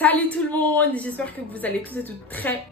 Salut tout le monde, j'espère que vous allez tous et toutes très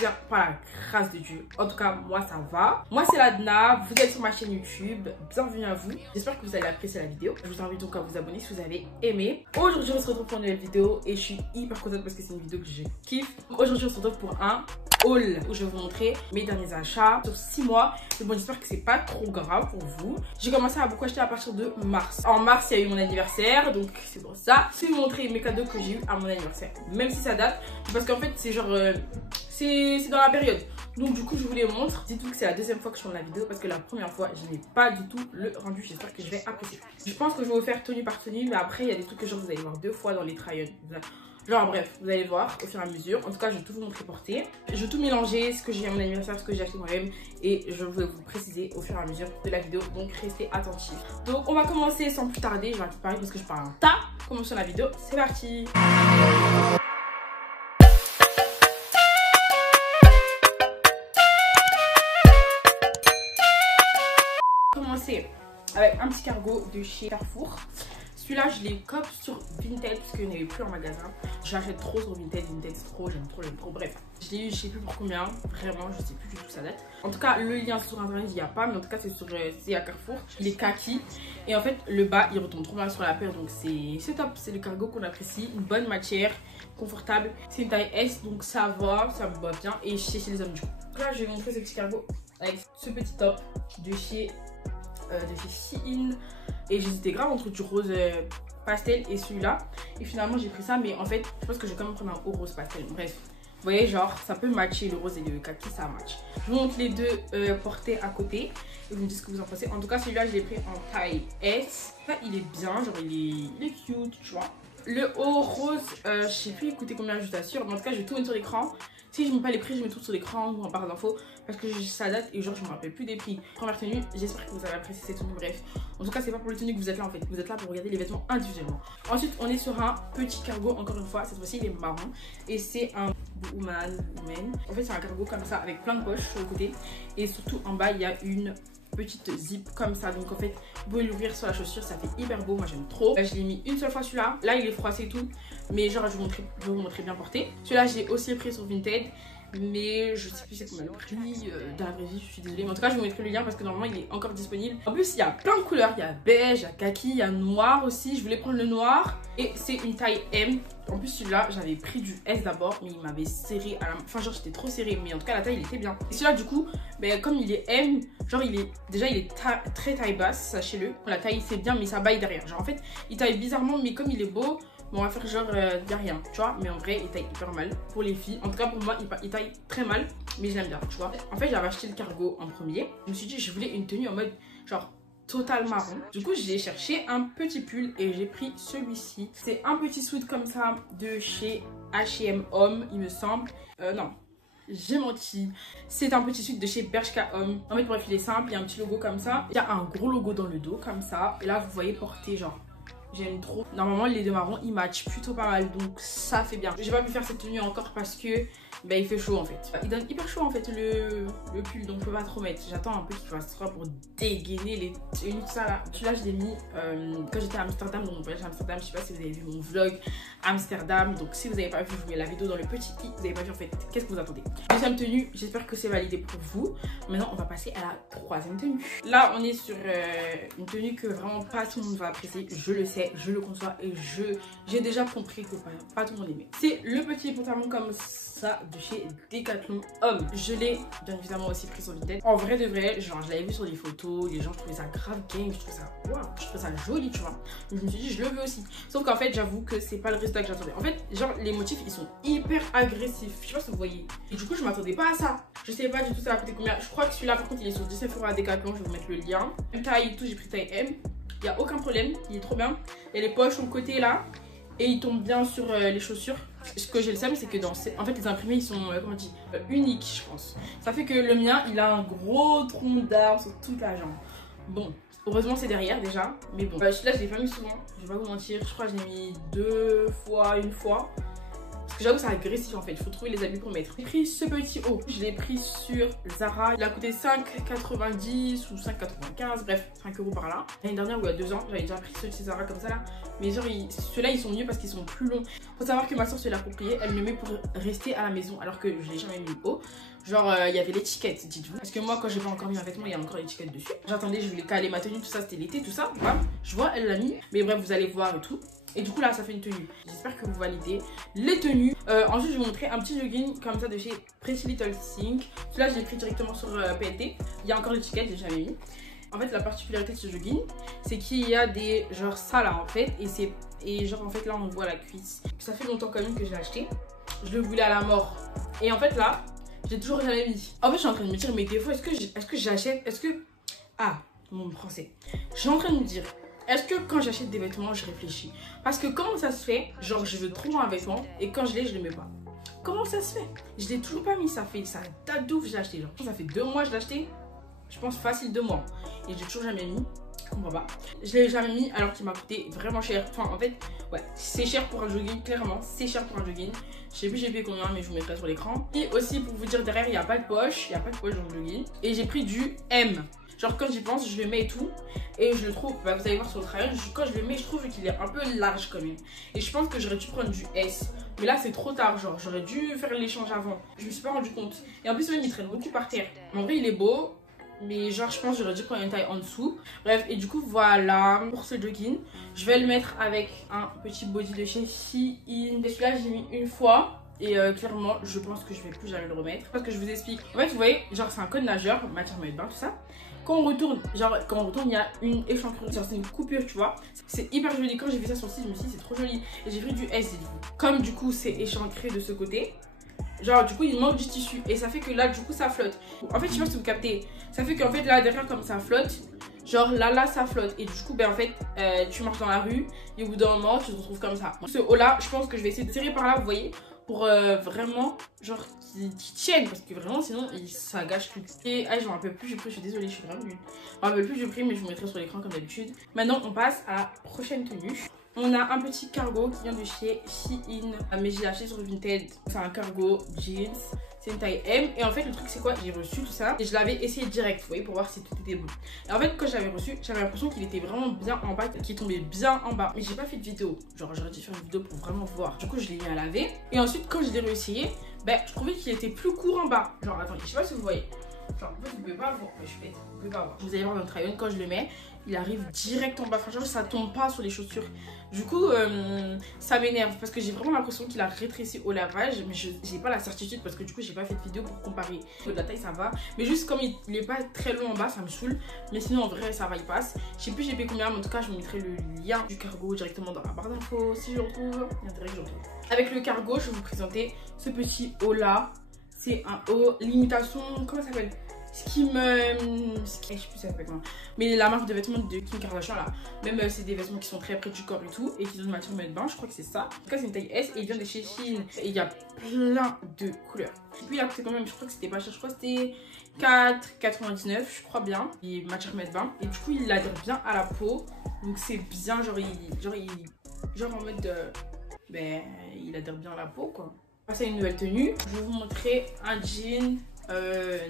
bien par la grâce de Dieu. En tout cas, moi ça va. Moi c'est Ladna, vous êtes sur ma chaîne YouTube, bienvenue à vous. J'espère que vous allez apprécier la vidéo. Je vous invite donc à vous abonner si vous avez aimé. Aujourd'hui on se retrouve pour une nouvelle vidéo et je suis hyper contente parce que c'est une vidéo que je kiffe. Aujourd'hui on se retrouve pour un haul où je vais vous montrer mes derniers achats sur 6 mois. Mais bon, j'espère que c'est pas trop grave pour vous. J'ai commencé à beaucoup acheter à partir de mars. En mars, il y a eu mon anniversaire, donc c'est pour ça. Je vais vous montrer mes cadeaux que j'ai eu à mon anniversaire, même si ça date, parce qu'en fait, c'est genre, c'est dans la période. Donc du coup, je vous les montre. Dites-vous que c'est la deuxième fois que je tourne la vidéo parce que la première fois, je n'ai pas du tout le rendu. J'espère que je vais apprécier. Je pense que je vais vous faire tenue par tenue, mais après, il y a des trucs que genre vous allez voir 2 fois dans les try-on. Genre bref, vous allez voir au fur et à mesure. En tout cas, je vais tout vous montrer porter. Je vais tout mélanger, ce que j'ai à mon anniversaire, ce que j'ai acheté moi-même. Et je vais vous préciser au fur et à mesure de la vidéo. Donc restez attentifs. Donc on va commencer sans plus tarder. Je vais tout parler parce que je parle un tas. Commençons la vidéo, c'est parti. Commencer avec un petit cargo de chez Carrefour. Celui-là, je l'ai cop sur Vinted parce qu'il n'y avait plus en magasin. J'achète trop sur Vinted, c'est trop, j'aime trop. Bref, je l'ai eu, je sais plus pour combien, vraiment, je sais plus du tout sa date. En tout cas, le lien sur internet, il n'y a pas, mais en tout cas, c'est à Carrefour. Il est kaki. Et en fait, le bas, il retombe trop bien sur la paire, donc c'est top. C'est le cargo qu'on apprécie, une bonne matière, confortable. C'est une taille S, donc ça va, ça me va bien. Et chez les hommes du coup. Là, je vais vous montrer ce petit cargo avec ce petit top de chez Shein. Et j'hésitais grave entre du rose pastel et celui-là. Et finalement j'ai pris ça, mais en fait je pense que je vais quand même prendre un haut rose pastel. Bref, vous voyez, genre ça peut matcher le rose et le kaki, ça match. Je vous montre les deux portés à côté et vous me dites ce que vous en pensez. En tout cas celui-là je l'ai pris en taille S. Là, il est bien, genre il est cute, tu vois. Le haut rose, je sais plus écouter combien, je t'assure, mais en tout cas je vais tout mettre sur l'écran. Si je ne mets pas les prix, je mets tout sur l'écran ou en barre d'infos parce que ça date et genre je me rappelle plus des prix. Première tenue, j'espère que vous avez apprécié cette tenue. Bref, en tout cas c'est pas pour les tenues que vous êtes là en fait, vous êtes là pour regarder les vêtements individuellement. Ensuite on est sur un petit cargo, encore une fois, cette fois-ci il est marron et c'est un woman. En fait c'est un cargo comme ça avec plein de poches sur le côté et surtout en bas il y a une petite zip comme ça, donc en fait vous pouvez l'ouvrir sur la chaussure, ça fait hyper beau, moi j'aime trop. Je l'ai mis une seule fois celui-là, là il est froissé et tout, mais genre je vais vous montrer bien porté. Celui-là j'ai aussi pris sur Vinted, mais je sais plus c'est combien le prix dans la vraie vie, je suis désolée, mais en tout cas je vous mettrai le lien parce que normalement il est encore disponible. En plus il y a plein de couleurs, il y a beige, il y a kaki, il y a noir aussi, je voulais prendre le noir et c'est une taille M. En plus celui-là j'avais pris du S d'abord, mais il m'avait serré à la... enfin genre j'étais trop serré, mais en tout cas la taille il était bien. Et celui-là du coup, ben, comme il est M, genre il est très taille basse, sachez-le. La taille c'est bien mais ça baille derrière, genre en fait il taille bizarrement, mais comme il est beau, bon, on va faire genre de rien, tu vois. Mais en vrai, il taille hyper mal pour les filles. En tout cas, pour moi, il taille très mal, mais je l'aime bien, tu vois. En fait, j'avais acheté le cargo en premier. Je me suis dit, je voulais une tenue en mode genre total marron. Du coup, j'ai cherché un petit pull et j'ai pris celui-ci. C'est un petit sweat comme ça de chez H&M Homme, il me semble. Non. J'ai menti, c'est un petit sweat de chez Bershka Homme. En fait, bref, il est simple, il y a un petit logo comme ça. Il y a un gros logo dans le dos comme ça. Et là, vous voyez porter genre... J'aime trop. Normalement, les deux marrons, ils matchent plutôt pas mal. Donc, ça fait bien. J'ai pas pu faire cette tenue encore parce que bah, il fait chaud en fait. Il donne hyper chaud en fait le pull. Donc, je peux pas trop mettre. J'attends un peu qu'il fasse froid pour dégainer les tenues. Ça là. Celui-là, je l'ai mis quand j'étais à Amsterdam. Dans mon voyage à Amsterdam. Je sais pas si vous avez vu mon vlog Amsterdam. Donc, si vous avez pas vu, je vous mets la vidéo dans le petit i. Vous avez pas vu en fait. Qu'est-ce que vous attendez? Deuxième tenue. J'espère que c'est validé pour vous. Maintenant, on va passer à la troisième tenue. Là, on est sur une tenue que vraiment pas tout le monde va apprécier. Je le sais. Je le conçois et j'ai déjà compris que pas tout le monde aimait. C'est le petit pantalon comme ça de chez Decathlon Homme. Je l'ai bien évidemment aussi pris sur Vinted. En vrai de vrai, genre je l'avais vu sur des photos, les gens trouvaient ça grave gang, je trouvais ça waouh, je trouvais ça joli, tu vois. Donc je me suis dit je le veux aussi. Sauf qu'en fait j'avoue que c'est pas le résultat que j'attendais. En fait genre les motifs ils sont hyper agressifs. Je sais pas si vous voyez. Et du coup je m'attendais pas à ça. Je sais pas du tout ça a coûté combien. Je crois que celui-là par contre il est sur 17 € à Decathlon. Je vais vous mettre le lien. Une taille et tout, j'ai pris taille M. Il n'y a aucun problème, il est trop bien. Il y a les poches sur le côté là. Et il tombe bien sur les chaussures. Ce que j'ai le seum, c'est que en fait les imprimés ils sont comment on dit, uniques je pense. Ça fait que le mien il a un gros tronc d'arbre sur toute la jambe. Bon, heureusement c'est derrière déjà. Mais bon, celui-là je l'ai pas mis souvent, je vais pas vous mentir. Je crois que je l'ai mis 2 fois, 1 fois. Parce que j'avoue c'est agressif en fait, il faut trouver les habits pour mettre. J'ai pris ce petit haut, je l'ai pris sur Zara. Il a coûté 5,90 ou 5,95, bref 5 € par là. L'année dernière ou il y a 2 ans, j'avais déjà pris ceux de chez Zara comme ça là. Mais genre ceux-là ils sont mieux parce qu'ils sont plus longs. Faut savoir que ma soeur se l'a approprié, elle me met pour rester à la maison alors que je l'ai jamais mis haut. Genre il y avait l'étiquette, dites-vous. Parce que moi quand j'ai pas encore mis un vêtement, il y a encore l'étiquette dessus. J'attendais, je voulais caler ma tenue, tout ça, c'était l'été, tout ça. Bam, je vois, elle l'a mis. Mais bref, vous allez voir et tout. Et du coup là ça fait une tenue. J'espère que vous validez les tenues. Ensuite je vais vous montrer un petit jogging comme ça de chez Pretty Little Thing. Celui-là je l'ai pris directement sur PLT. Il y a encore l'étiquette, j'ai jamais mis. En fait la particularité de ce jogging c'est qu'il y a des genre ça là en fait. Et genre en fait là on voit la cuisse. Ça fait longtemps quand même que j'ai acheté. Je le voulais à la mort. Et en fait là j'ai toujours jamais mis. En fait je suis en train de me dire mais des fois est-ce que j'achète. Est-ce que... Ah mon français. Je suis en train de me dire est-ce que quand j'achète des vêtements, je réfléchis? Parce que comment ça se fait? Genre, je veux trop un vêtement et quand je l'ai, je le mets pas. Comment ça se fait? Je l'ai toujours pas mis. Ça date d'ouf, je l'ai acheté. Genre, ça fait 2 mois, je l'ai acheté. Je pense facile 2 mois. Et j'ai toujours jamais mis. Je comprends pas. Je l'ai jamais mis alors qu'il m'a coûté vraiment cher. Enfin, en fait, ouais, c'est cher pour un jogging. Clairement, c'est cher pour un jogging. Je sais plus j'ai payé combien, mais je vous mettrai sur l'écran. Et aussi, pour vous dire, derrière, il n'y a pas de poche. Il n'y a pas de poche dans le jogging. Et j'ai pris du M. Genre quand j'y pense, je le mets et tout. Et je le trouve, bah, vous allez voir sur le travail, quand je le mets, je trouve qu'il est un peu large quand même. Et je pense que j'aurais dû prendre du S. Mais là c'est trop tard, genre j'aurais dû faire l'échange avant. Je me suis pas rendu compte. Et en plus même il traîne beaucoup par terre. En vrai il est beau. Mais genre je pense que j'aurais dû prendre une taille en dessous. Bref, et du coup voilà pour ce jogging. Je vais le mettre avec un petit body de chez Shein. Et celui-là j'ai mis une fois. Et clairement je pense que je vais plus jamais le remettre. Parce que je vous explique. En fait vous voyez, genre c'est un code nageur, matière maillot de bain, tout ça. Quand on retourne, il y a une échancrure, genre c'est une coupure, tu vois. C'est hyper joli. Quand j'ai vu ça sur le site, je me suis dit c'est trop joli. Et j'ai pris du S, du coup. Comme du coup c'est échancré de ce côté, genre du coup il manque du tissu. Et ça fait que là du coup ça flotte. En fait je sais pas si vous captez. Ça fait qu'en fait là derrière comme ça flotte. Genre là ça flotte. Et du coup ben en fait tu marches dans la rue. Et au bout d'un moment tu te retrouves comme ça. Ce haut là je pense que je vais essayer de tirer par là, vous voyez. Pour vraiment genre qui tiennent parce que vraiment sinon ça gâche tout. Et je m'en rappelle plus du prix, je suis désolée, je suis vraiment nulle. Je m'en rappelle plus du prix mais je vous mettrai sur l'écran comme d'habitude. Maintenant on passe à la prochaine tenue. On a un petit cargo qui vient de chez Shein, mais j'ai acheté sur Vinted. C'est un cargo jeans, c'est une taille M. Et en fait le truc c'est quoi, j'ai reçu tout ça et je l'avais essayé direct, vous voyez, pour voir si tout était bon. Et en fait quand j'avais reçu, j'avais l'impression qu'il était vraiment bien en bas, qu'il tombait bien en bas. Mais j'ai pas fait de vidéo, genre j'aurais dû faire une vidéo pour vraiment voir. Du coup je l'ai mis à laver. Et ensuite quand je l'ai réessayé, ben je trouvais qu'il était plus court en bas. Genre attendez, je sais pas si vous voyez. Enfin en fait vous pouvez pas voir, mais je fais, vous pouvez pas voir. Vous allez voir dans le try-on quand je le mets. Il arrive direct en bas, franchement ça tombe pas sur les chaussures. Du coup ça m'énerve parce que j'ai vraiment l'impression qu'il a rétréci au lavage. Mais j'ai pas la certitude parce que du coup j'ai pas fait de vidéo pour comparer. De la taille ça va, mais juste comme il est pas très long en bas ça me saoule. Mais sinon en vrai ça va, il passe. Je sais plus j'ai payé combien, mais en tout cas je vous mettrai le lien du cargo directement dans la barre d'infos si je le retrouve. Il y a intérêt que je le retrouve. Avec le cargo je vais vous présenter ce petit haut là. C'est un haut l'imitation, comment ça s'appelle? Je sais plus ça s'appelle comment. Mais la marque de vêtements de Kim Kardashian là. Même c'est des vêtements qui sont très près du corps et tout. Et qui donnent matière maillot de bain, je crois que c'est ça. En tout cas c'est une taille S et il vient de chez Shein. Et il y a plein de couleurs. Et puis il a coûté quand même, je crois que c'était pas cher. Je crois que c'était 4,99 je crois bien. Il est matière maillot de bain. Et du coup il adhère bien à la peau. Donc c'est bien, genre en mode ben il adhère bien à la peau quoi. Passer à une nouvelle tenue. Je vais vous montrer un jean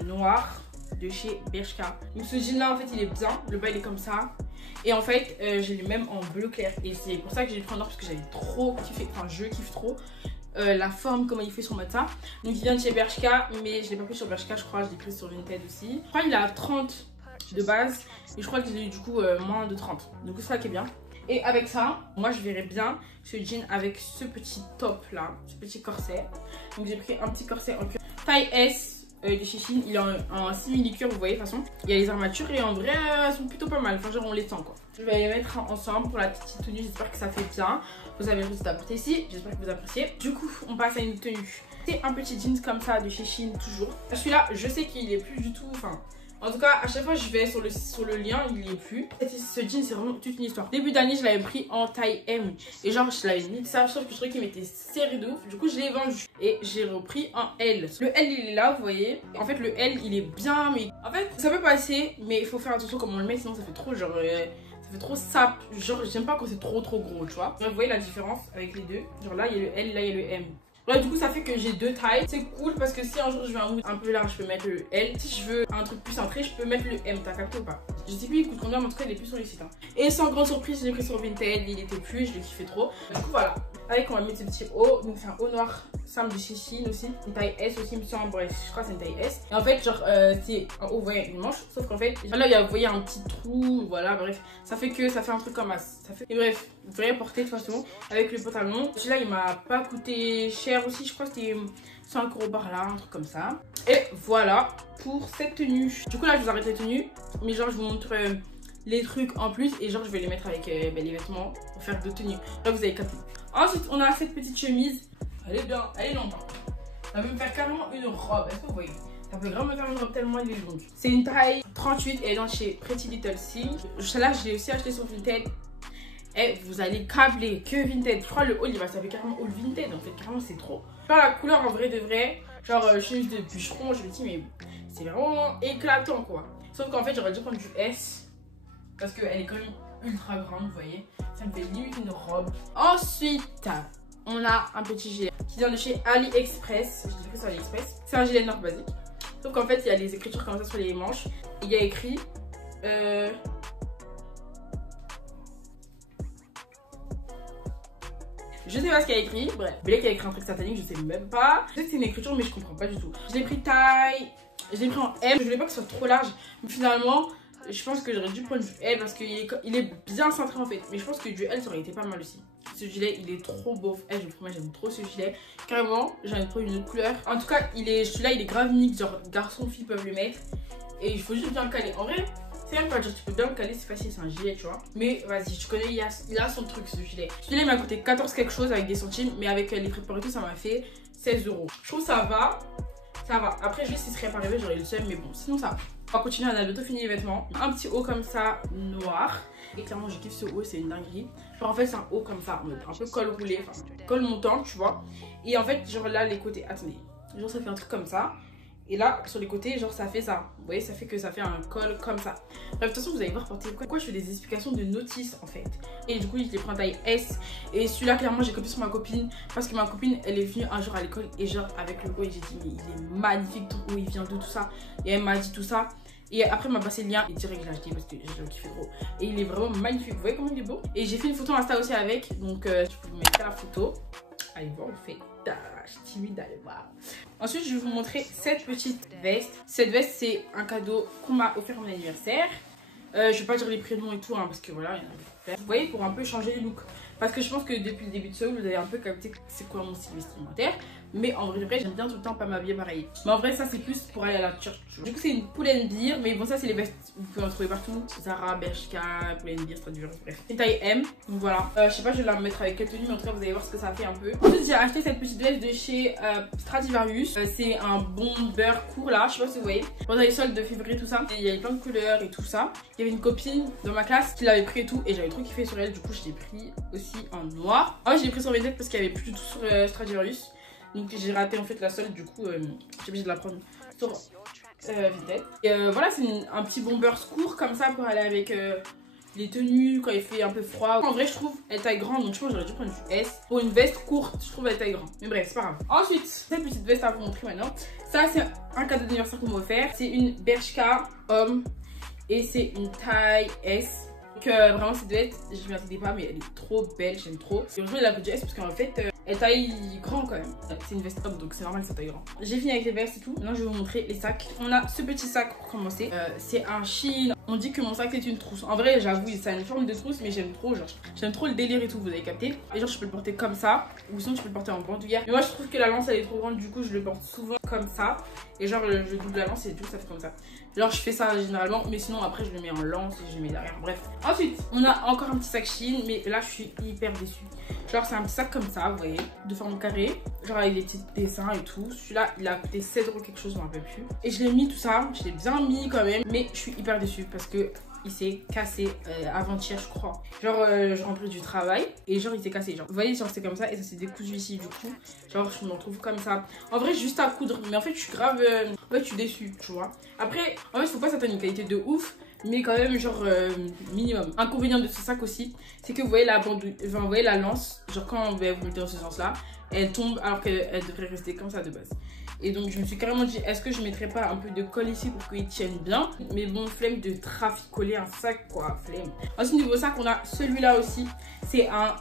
noir de chez Bershka. Donc ce jean là en fait il est bien, le bas il est comme ça. Et en fait j'ai le même en bleu clair. Et c'est pour ça que j'ai pris en or parce que j'avais trop kiffé, enfin je kiffe trop la forme, comment il fait sur ça. Donc il vient de chez Bershka, mais je l'ai pas pris sur Bershka, je crois, je l'ai pris sur Vinted aussi. Je crois qu'il est à 30 de base et je crois que j'ai eu du coup moins de 30. Donc c'est ça qui est bien. Et avec ça, moi je verrais bien ce jean avec ce petit top là, ce petit corset. Donc j'ai pris un petit corset en cuir taille S de chez Shein. Il est en simili-cuir, vous voyez de toute façon. Il y a les armatures et en vrai elles sont plutôt pas mal. Enfin genre on les sent quoi. Je vais les mettre ensemble pour la petite tenue, j'espère que ça fait bien. Vous avez le résultat porté ici, j'espère que vous appréciez. Du coup on passe à une tenue. C'est un petit jean comme ça de chez Shein toujours. Celui-là je sais qu'il est plus du tout, enfin... En tout cas, à chaque fois je vais sur le lien, il n'y est plus. Ce jean, c'est vraiment toute une histoire. Début d'année, je l'avais pris en taille M. Et genre, je l'avais mis de ça, sauf que je trouvais qu'il m'était serré de ouf. Du coup, je l'ai vendu. Et j'ai repris en L. Le L, il est là, vous voyez. En fait, le L, il est bien, mais... En fait, ça peut passer, mais il faut faire attention comment on le met, sinon ça fait trop genre... ça fait trop sap. Genre, j'aime pas quand c'est trop gros, tu vois. Vous voyez la différence avec les deux. Genre là, il y a le L, là, il y a le M. Ouais, du coup ça fait que j'ai 2 tailles. C'est cool parce que si un jour je veux un mood un peu large, je peux mettre le L. Si je veux un truc plus centré, je peux mettre le M. T'as capté ou pas? Je sais plus il coûte combien, mais en tout cas il est plus sur les sites. Hein. Et sans grande surprise, je l'ai pris sur Vinted, il était plus, je l'ai kiffé trop. Du coup voilà. Avec on va mettre ce petit haut, donc c'est un haut noir simple de chez Shein aussi, une taille S aussi, il me semble, bref, je crois que c'est une taille S. Et en fait, genre, c'est en haut, vous voyez une manche, sauf qu'en fait, là, il y a, vous voyez, un petit trou, voilà, bref, ça fait un truc comme ça fait. Et bref, vous pourrez porter de toute façon avec le pantalon. Celui-là, il m'a pas coûté cher aussi, je crois que c'était 5 € par là, un truc comme ça. Et voilà pour cette tenue. Du coup, là, je vous arrête la tenue, mais genre, je vous montre. Les trucs en plus et genre je vais les mettre avec les vêtements pour faire 2 tenues. Là vous avez capté. Ensuite on a cette petite chemise. Elle est bien, elle est longue. Ça peut me faire carrément une robe. Est-ce que vous voyez? Ça peut vraiment me faire une robe tellement elle est longue. C'est une taille 38 et elle est dans chez Pretty Little Thing. Celle-là je l'ai aussi acheté sur Vinted. Et vous allez câbler que Vinted. Je crois le haul il va s'appeler carrément haul Vinted. En fait carrément c'est trop. Genre la couleur en vrai de vrai. Genre chemise de bûcheron. Je me dis mais c'est vraiment éclatant quoi. Sauf qu'en fait j'aurais dû prendre du S. Parce qu'elle est quand même ultra grande, vous voyez. Ça me fait limite une robe. Ensuite, on a un petit gilet qui vient de chez AliExpress. Je dis que c'est AliExpress. C'est un gilet noir basique. Sauf qu'en fait, il y a des écritures comme ça sur les manches. Il y a écrit... Je sais pas ce qu'il y a écrit. Bref, Blake qui a écrit un truc satanique, je sais même pas. Je sais que c'est une écriture, mais je comprends pas du tout. Je l'ai pris taille... Je l'ai pris en M. Je voulais pas que ce soit trop large. Mais finalement... Je pense que j'aurais dû prendre du L parce qu'il est bien centré en fait. Mais je pense que du L ça aurait été pas mal aussi. Ce gilet il est trop beau. Je vous promets j'aime trop ce gilet. Carrément j'en ai trouvé une autre couleur. En tout cas celui-là il est grave unique. Genre garçon filles peuvent le mettre. Et il faut juste bien le caler. En vrai c'est même pas genre tu peux bien le caler, c'est facile, c'est un gilet tu vois. Mais vas-y tu connais, il a son truc ce gilet. Ce gilet il m'a coûté 14 quelque chose avec des centimes. Mais avec les frais de port et tout ça m'a fait 16 €. Je trouve ça va. Ça va. Après juste s'il serait pas arrivé j'aurais le seum. Mais bon sinon ça va. On va continuer, on a bientôt fini les vêtements. Un petit haut comme ça, noir. Et clairement, je kiffe ce haut, c'est une dinguerie. Genre, en fait, c'est un haut comme ça, un peu col roulé, enfin, col montant, tu vois. Et en fait, genre là, les côtés, attendez. Genre, ça fait un truc comme ça. Et là, sur les côtés, genre, ça fait ça. Vous voyez, ça fait que ça fait un col comme ça. Bref, de toute façon, vous allez voir pourquoi je fais des explications de notice, en fait. Et du coup, je les prends taille S. Et celui-là, clairement, j'ai copié sur ma copine. Parce que ma copine, elle est venue un jour à l'école. Et genre, avec le haut, et j'ai dit, mais il est magnifique, ton haut, il vient de tout ça. Et elle m'a dit tout ça. Et après, elle m'a passé le lien et direct, je l'ai acheté parce que je le kiffe trop. Et il est vraiment magnifique. Vous voyez comment il est beau? Et j'ai fait une photo Insta aussi avec. Donc, je peux vous mettre la photo. Allez voir, on fait. Je suis timide d'aller voir. Ensuite, je vais vous montrer cette petite veste. Cette veste, c'est un cadeau qu'on m'a offert à mon anniversaire. Je vais pas dire les prénoms et tout, hein, parce que voilà, il y en a à faire. Vous voyez, pour un peu changer le look. Parce que je pense que depuis le début de ce haul, vous avez un peu capté c'est quoi mon style vestimentaire. Mais en vrai, j'aime bien tout le temps pas m'habiller pareil. Mais en vrai, ça c'est plus pour aller à la church. Du coup, c'est une Pull&Bear. Mais bon, ça c'est les vestes, vous pouvez en trouver partout. Zara, Bershka, Pull&Bear, Stradivarius, bref. C'est taille M, donc voilà. Je sais pas, je vais la mettre avec quelle tenue, mais en tout cas, vous allez voir ce que ça fait un peu. Ensuite, j'ai acheté cette petite veste de chez Stradivarius. C'est un bomber court là, je sais pas si vous voyez. Pendant les soldes de février, tout ça. Et il y avait plein de couleurs et tout ça. Il y avait une copine dans ma classe qui l'avait pris et tout. Et j'avais trop kiffé sur elle, du coup, je l'ai pris aussi en noir. Ah, je l'ai pris sur mes têtes parce qu'il y avait plus du tout sur Stradivarius. Donc j'ai raté en fait la solde, du coup j'ai obligé de la prendre sur Vinted. Et voilà, c'est un petit bomber court comme ça pour aller avec les tenues quand il fait un peu froid. En vrai, je trouve elle taille grande, donc je pense que j'aurais dû prendre du S. Pour une veste courte, je trouve elle taille grande. Mais bref, c'est pas grave. Ensuite, cette petite veste à vous montrer maintenant. Ça, c'est un cadeau d'anniversaire qu'on m'a offert. C'est une Bershka homme et c'est une taille S. Donc vraiment cette veste, je m'y attendais pas, mais elle est trop belle, j'aime trop. Et aujourd'hui, elle a pris du S parce qu'en fait, elle taille grand quand même. C'est une veste homme, donc c'est normal que ça taille grand. J'ai fini avec les vestes et tout. Maintenant, je vais vous montrer les sacs. On a ce petit sac pour commencer. C'est un Shein. On dit que mon sac c'est une trousse. En vrai, j'avoue, ça a une forme de trousse, mais j'aime trop. Genre, j'aime trop le délire et tout, vous avez capté. Et genre, je peux le porter comme ça, ou sinon, tu peux le porter en bandoulière. Mais moi, je trouve que la lance elle est trop grande, du coup, je le porte souvent comme ça. Et genre, je double la lance et du coup, ça fait comme ça. Genre, je fais ça généralement, mais sinon, après, je le mets en lance et je le mets derrière. Bref. Ensuite, on a encore un petit sac Shein, mais là, je suis hyper déçue. Genre, c'est un petit sac comme ça, vous voyez, de forme carrée. Genre, avec des petits dessins et tout. Celui-là, il a coûté 7 € quelque chose, je m'en rappelle plus. Et je l'ai mis tout ça, je l'ai bien mis quand même. Mais je suis hyper déçue parce que il s'est cassé avant-hier, je crois. Genre, je rentrais du travail et genre, il s'est cassé. Genre, vous voyez, genre, c'est comme ça et ça s'est décousu ici, du coup. Genre, je me retrouve comme ça. En vrai, juste à coudre. Mais en fait, je suis grave. En fait, je suis déçue, tu vois. Après, en fait, faut pas s'attendre à une qualité de ouf. mais quand même genre minimum. Inconvénient de ce sac aussi, c'est que vous voyez la bande, enfin, vous voyez la lance, genre quand vous mettez dans ce sens là, elle tombe alors qu'elle devrait rester comme ça de base. Et donc je me suis carrément dit, est-ce que je mettrais pas un peu de colle ici pour qu'il tienne bien? Mais bon, flemme de traficoler un sac quoi, flemme. Ensuite niveau sac, on a celui-là aussi, c'est un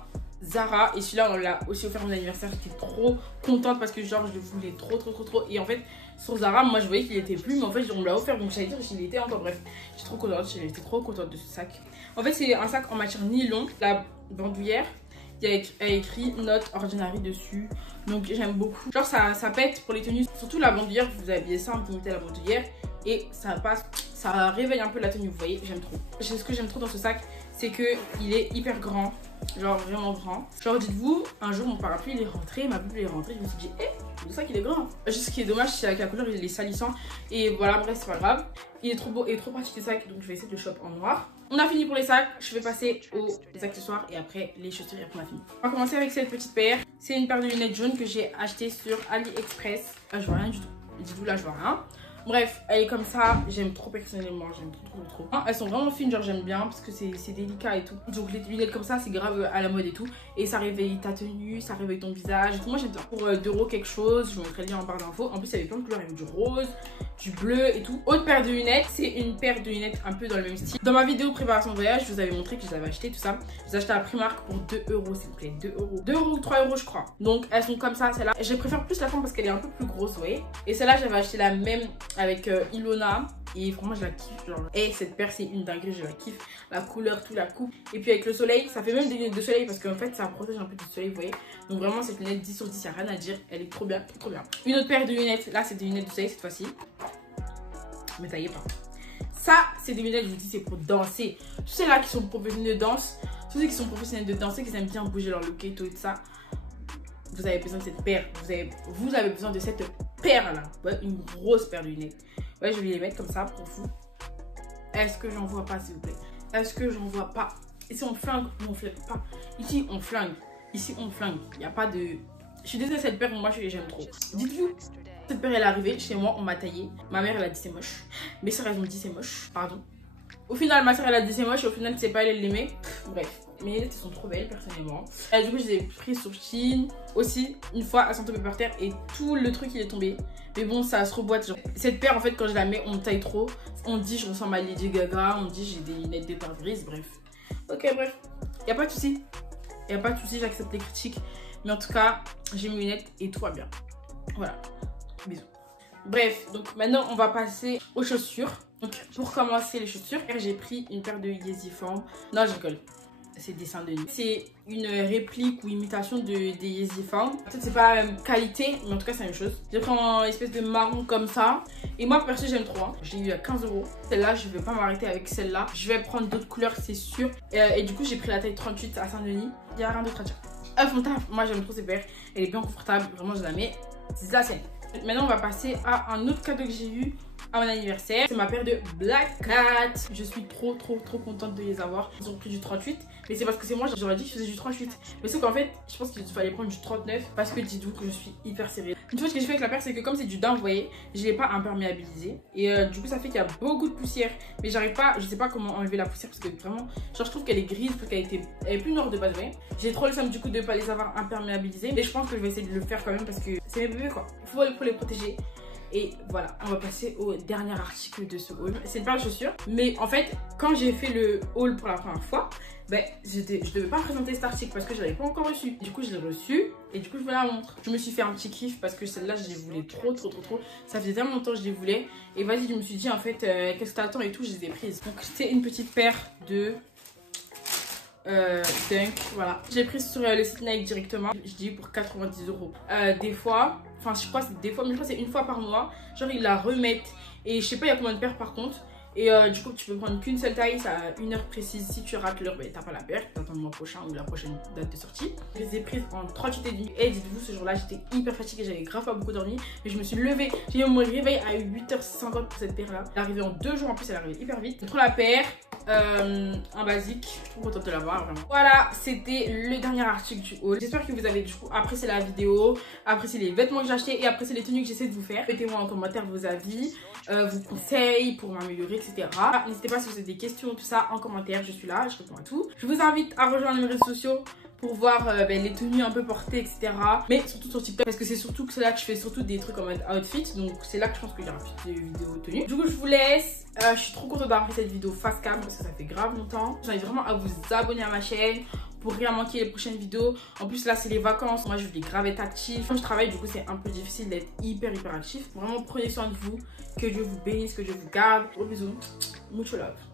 Zara, et celui-là on l'a aussi offert à mon anniversaire. J'étais trop contente parce que genre je le voulais trop, et en fait sur Zara moi je voyais qu'il était plus, mais en fait on me l'a offert donc j'allais dire qu'il était encore. Bref, j'étais trop contente, j'étais trop contente de ce sac. En fait c'est un sac en matière nylon. La bandoulière, il y a écrit Not Ordinary dessus, donc j'aime beaucoup. Genre ça pète pour les tenues, surtout la bandoulière, vous habillez ça, vous mettez la bandoulière et ça passe, ça réveille un peu la tenue, vous voyez, j'aime trop. Ce que j'aime trop dans ce sac, c'est que il est hyper grand, genre vraiment grand. Genre dites-vous, un jour mon parapluie il est rentré, ma bulle est rentrée, je me suis dit le sac il est grand. Juste ce qui est dommage c'est que la couleur il est salissant, et voilà, bref c'est pas grave. Il est trop beau et trop pratique le sac, donc je vais essayer de le choper en noir. On a fini pour les sacs, je vais passer aux accessoires et après les chaussures et après on a fini. On va commencer avec cette petite paire. C'est une paire de lunettes jaunes que j'ai acheté sur AliExpress. Là je vois rien du tout, dites-vous là je vois rien. Bref, elle est comme ça, j'aime trop personnellement, j'aime trop. Elles sont vraiment fines, genre j'aime bien parce que c'est délicat et tout. Donc les lunettes comme ça, c'est grave à la mode et tout. Et ça réveille ta tenue, ça réveille ton visage. Moi j'aime bien. Pour 2 € quelque chose, je vous mettrai le lien en barre d'infos. En plus il y avait plein de couleurs, il y avait du rose, du bleu et tout. Autre paire de lunettes, c'est une paire de lunettes un peu dans le même style. Dans ma vidéo préparation de voyage, je vous avais montré que je les avais achetées, tout ça. Je les ai achetées à Primark pour 2 € s'il vous plaît, 2 €. 2 € ou 3 € je crois. Donc elles sont comme ça, celle-là. Je préfère plus la forme parce qu'elle est un peu plus grosse, vous voyez. Et celle-là j'avais acheté la même avec Ilona et vraiment je la kiffe genre. Et cette paire c'est une dinguerie, je la kiffe, la couleur, tout, la coupe, et puis avec le soleil ça fait même des lunettes de soleil parce qu'en fait ça protège un peu du soleil, vous voyez. Donc vraiment cette lunette 10 sur 10, y a rien à dire, elle est trop bien, trop bien. Une autre paire de lunettes, là c'est des lunettes de soleil cette fois-ci, mais taillez pas. Ça c'est des lunettes, je vous dis, c'est pour danser. Tous ceux là qui sont professionnels de danse, tous ceux qui sont professionnels de danser, qui aiment bien bouger leur look et tout ça, vous avez besoin de cette paire, vous avez besoin de cette paire là, ouais, une grosse paire de lunettes. Ouais, je vais les mettre comme ça pour vous. Est-ce que j'en vois pas s'il vous plaît? Est-ce que j'en vois pas? Ici on flingue ou on flingue pas? Ici on flingue, ici on flingue. Il n'y a pas de... Je suis désolée, cette paire, moi j'aime trop. Dites-vous, cette paire elle est arrivée chez moi, on m'a taillé. Ma mère elle a dit c'est moche. Mes soeurs elles ont dit c'est moche, pardon. Au final ma soeur elle a dit c'est moche et au final c'est pas elle l'aimait. Bref. Mes lunettes sont trop belles personnellement. Du coup je les ai prises sur Shein. Aussi une fois elles sont tombées par terre et tout le truc il est tombé. Mais bon ça se reboite genre. Cette paire en fait quand je la mets on me taille trop. On me dit je ressemble à Lady Gaga. On me dit j'ai des lunettes de teinte grise. Bref. Ok bref. Y a pas de souci. Y a pas de souci, j'accepte les critiques. Mais en tout cas j'ai mes lunettes et tout va bien. Voilà. Bisous. Bref, donc maintenant on va passer aux chaussures. Donc pour commencer les chaussures, j'ai pris une paire de Yeezy Form. Non je rigole, c'est dessin de nuit. C'est une réplique ou imitation des Yeezy Form. Peut-être c'est pas la même qualité, mais en tout cas c'est la même chose. J'ai pris en espèce de marron comme ça. Et moi perso j'aime trop, hein. J'ai eu à 15 €. Celle-là je vais pas m'arrêter avec celle-là. Je vais prendre d'autres couleurs c'est sûr. Et du coup j'ai pris la taille 38 à Saint-Denis. Il n'y a rien d'autre à dire. Elles font taf, moi j'aime trop ces paires. Elle est bien confortable, vraiment je la mets. C'est la scène. Maintenant on va passer à un autre cadeau que j'ai eu à mon anniversaire. C'est ma paire de Black Cat. Je suis trop contente de les avoir. Ils ont pris du 38, mais c'est parce que c'est moi, j'aurais dit que je faisais du 38. Mais c'est qu'en fait je pense qu'il fallait prendre du 39 parce que dites-vous que je suis hyper serrée. Une chose que j'ai fait avec la paire, c'est que comme c'est du daim, vous voyez, je l'ai pas imperméabilisé. Et du coup ça fait qu'il y a beaucoup de poussière. Mais j'arrive pas, je sais pas comment enlever la poussière parce que vraiment, genre je trouve qu'elle est grise parce qu'elle est plus noire de base, vous voyez. J'ai trop le seum du coup de pas les avoir imperméabilisés. Mais je pense que je vais essayer de le faire quand même parce que c'est mes bébés quoi. Il faut les protéger. Et voilà, on va passer au dernier article de ce haul. C'est une paire de chaussures. Mais en fait, quand j'ai fait le haul pour la première fois, ben, je devais pas présenter cet article parce que je l'avais pas encore reçu. Du coup, je l'ai reçu et du coup, je vous la montre. Je me suis fait un petit kiff parce que celle-là, je les voulais trop. Ça faisait tellement longtemps que je les voulais. Et vas-y, je me suis dit, en fait, qu'est-ce que t'attends et tout, je les ai prises. Donc, c'était une petite paire de... Dunk, voilà. Je l'ai prise sur le site Nike directement. Je l'ai eu pour 90 €. Des fois, enfin je crois c'est des fois, mais je crois c'est une fois par mois. Genre ils la remettent et je sais pas il y a combien de paires par contre. Et du coup tu peux prendre qu'une seule taille, ça a une heure précise. Si tu rates l'heure, ben, t'as pas la paire, t'attends le mois prochain ou la prochaine date de sortie. Je les ai prises en 38,5 et dites-vous ce jour là j'étais hyper fatiguée, j'avais grave pas beaucoup dormi. Mais je me suis levée, j'ai eu mon réveil à 8h50 pour cette paire là. Elle est arrivée en 2 jours, en plus elle est arrivée hyper vite. Je trouve la paire, un basique, je suis trop contente de l'avoir vraiment. Voilà, c'était le dernier article du haul. J'espère que vous avez du coup apprécié la vidéo, apprécié les vêtements que j'ai achetés et apprécié les tenues que j'essaie de vous faire. Mettez-moi en commentaire vos avis, vos conseils pour m'améliorer, etc. N'hésitez pas si vous avez des questions, tout ça en commentaire, je suis là, je réponds à tout. Je vous invite à rejoindre mes réseaux sociaux pour voir les tenues un peu portées, etc. Mais surtout sur TikTok, parce que c'est surtout que c'est là que je fais surtout des trucs en mode outfit. Donc c'est là que je pense qu'il y aura plus de vidéos tenues. Du coup, je vous laisse. Je suis trop contente d'avoir fait cette vidéo face cam parce que ça fait grave longtemps. Je vous invite vraiment à vous abonner à ma chaîne pour rien manquer les prochaines vidéos. En plus là c'est les vacances, moi je voulais grave être actif. Comme je travaille, du coup c'est un peu difficile d'être hyper actif. Vraiment prenez soin de vous, que Dieu vous bénisse, que Dieu vous garde. Gros bisous, mucho love.